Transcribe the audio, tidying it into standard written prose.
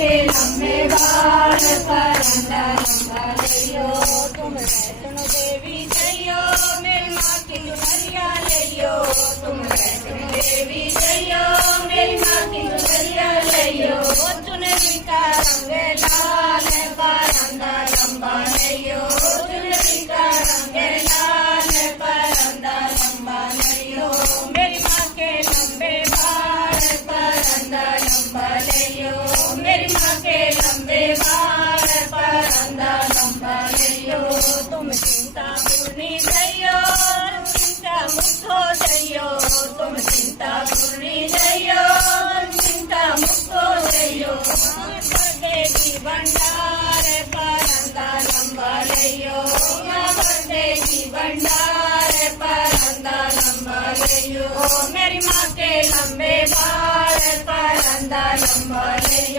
के लंबे बाल परंदा लंबा लियो तुम वैष्णो देवी जइयो मेरी माँ की दुल्हनिया लियो तुम वैष्णो देवी जइयो मेरी माँ की दुल्हनिया लियो चुनरी का रंग लाल परंदा लंबा लियो चुनरी का रंग लाल परंदा लंबा लियो मेरी माँ के लंबे बाल परंदा लंबा लियो मेरी माँ के लंबे बाल परंदा लंबा लियो तुम चिंता पूर्णी जइयो चिंता मुक्त हो जइयो तुम चिंता पूर्णी जइयो चिंता मुक्त हो जइयो देवी भंडार परंदा लंबा लियो देवी भंडार परंदा लंबा लियो मेरी माँ के लंबे बाल परंदा लंबा लियो।